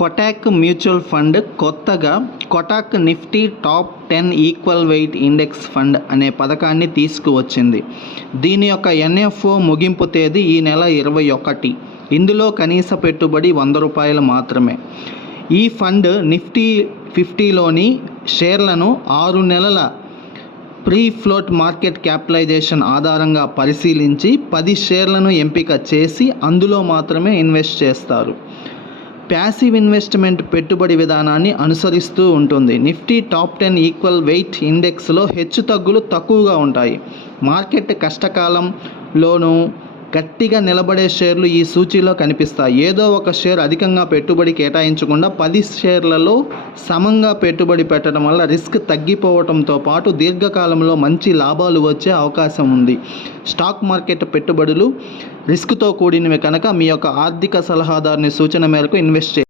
Kotak mutual fund కొత్తగా Kotak Nifty top 10 equal wait index fund అనే పథకాన్ని తీసుకువచ్చింది. దీని యొక్క ఎన్ఎఫ్ఓ ముగింపు తేదీ ఈ నెల 21. ఇందులో కనీస పెట్టుబడి ₹100 మాత్రమే. ఈ ఫండ్ నిఫ్టీ 50లోని షేర్లను 6 నెలల ప్రీ ఫ్లోట్ మార్కెట్ క్యాపిటలైజేషన్ ఆధారంగా పరిశీలించి 10 షేర్లను ఎంపిక చేసి అందులో మాత్రమే ఇన్వెస్ట్ చేస్తారు. ప్యాసివ్ ఇన్వెస్ట్మెంట్ పెట్టుబడి విధానాన్ని అనుసరిస్తూ ఉంటుంది. నిఫ్టీ టాప్ 10 ఈక్వల్ వెయిట్ ఇండెక్స్లో హెచ్చుతగ్గులు తక్కువగా ఉంటాయి. మార్కెట్ కష్టకాలంలోనూ గట్టిగా నిలబడే షేర్లు ఈ సూచీలో కనిపిస్తాయి. ఏదో ఒక షేర్ అధికంగా పెట్టుబడి కేటాయించకుండా 10 షేర్లలో సమంగా పెట్టుబడి పెట్టడం వల్ల రిస్క్ తగ్గిపోవడంతో పాటు దీర్ఘకాలంలో మంచి లాభాలు వచ్చే అవకాశం ఉంది. స్టాక్ మార్కెట్ పెట్టుబడులు రిస్క్తో కూడినవి కనుక మీ యొక్క ఆర్థిక సలహాదారుని సూచన మేరకు ఇన్వెస్ట్ చేయండి.